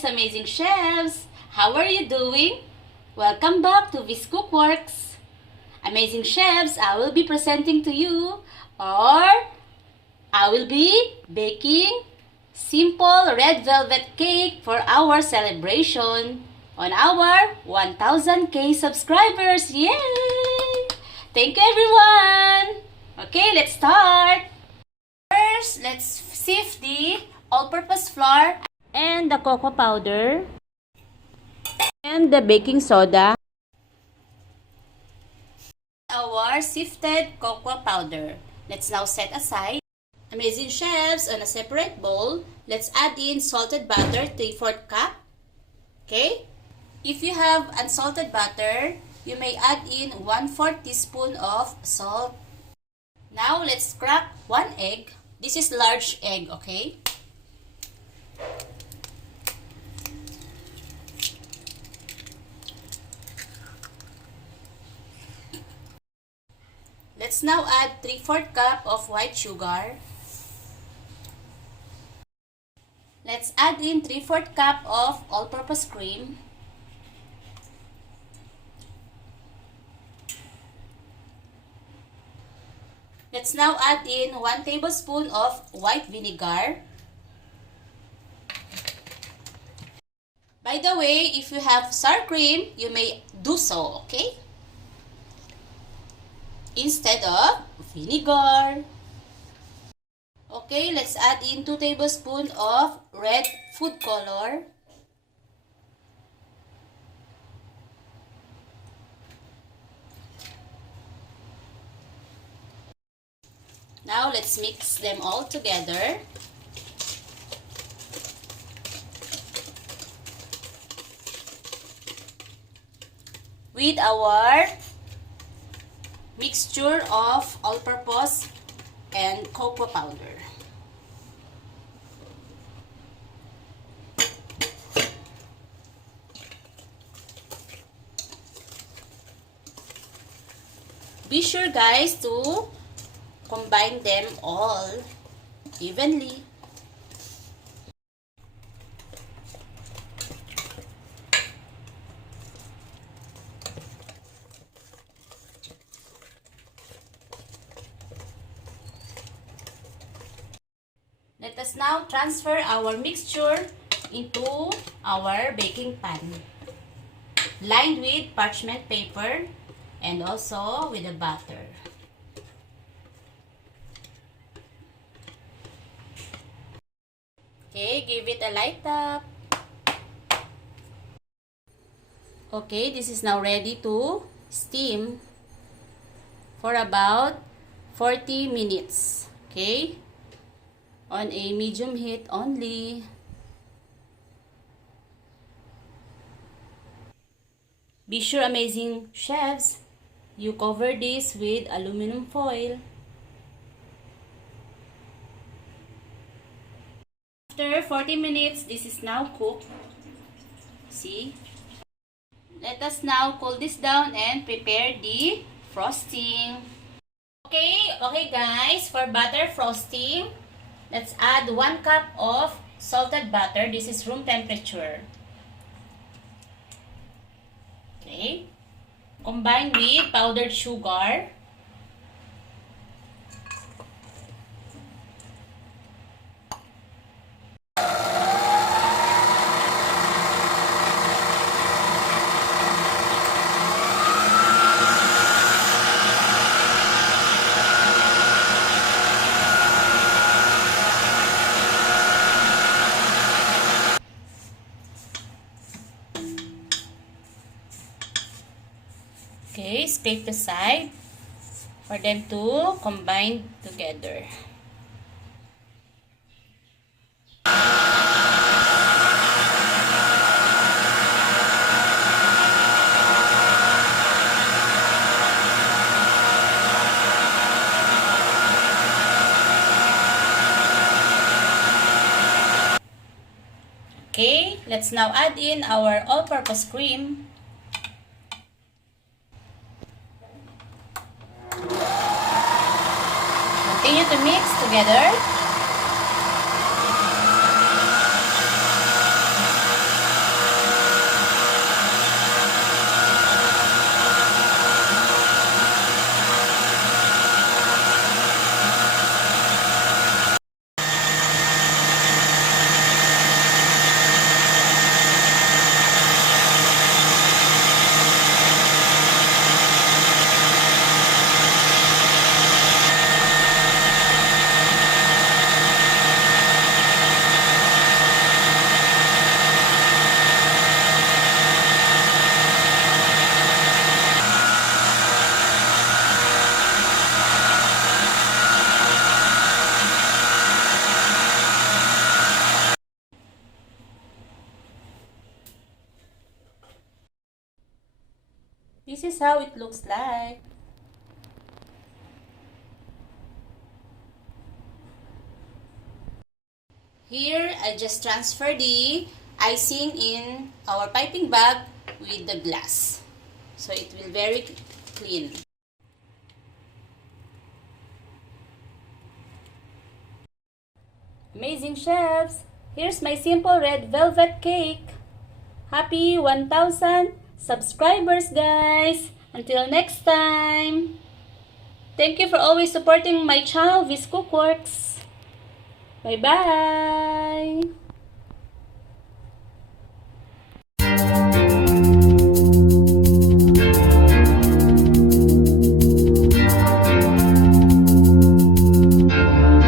Miss Amazing Chefs! How are you doing? Welcome back to this Cookworks. Amazing Chefs, I will be presenting to you, or I will be baking simple red velvet cake for our celebration on our 1000k subscribers. Yay! Thank you everyone! Okay, let's start! First, let's sift the all-purpose flour and the cocoa powder and the baking soda. Our sifted cocoa powder. Let's now set aside. Amazing Chefs, on a separate bowl, let's add in salted butter, 3/4 cup. Okay? If you have unsalted butter, you may add in 1/4 teaspoon of salt. Now, let's crack 1 egg. This is large egg, okay? Let's now add 3/4 cup of white sugar. Let's add in 3/4 cup of all-purpose cream. Let's now add in 1 tablespoon of white vinegar. By the way, if you have sour cream, you may do so, okay? Instead of vinegar. Okay, let's add in 2 tablespoons of red food color. Now, let's mix them all together. With our mixture of all-purpose and cocoa powder. Be sure guys to combine them all evenly. Let us now transfer our mixture into our baking pan, lined with parchment paper and also with the butter. Okay, give it a light tap. Okay, this is now ready to steam for about 40 minutes. Okay? On a medium heat only. Be sure, Amazing Chefs, you cover this with aluminum foil. After 40 minutes, this is now cooked. See? Let us now cool this down and prepare the frosting. Okay guys, for butter frosting, let's add 1 cup of salted butter. This is room temperature. Okay. Combine with powdered sugar. Okay, scrape the side for them to combine together. Okay, let's now add in our all-purpose cream. Continue to mix together. this is how it looks like. Here, I just transfer the icing in our piping bag with the glass. So it will very clean. Amazing chefs! Here's my simple red velvet cake. Happy 1,000 subscribers, guys! Until next time! Thank you for always supporting my channel, Cookworks. Bye-bye!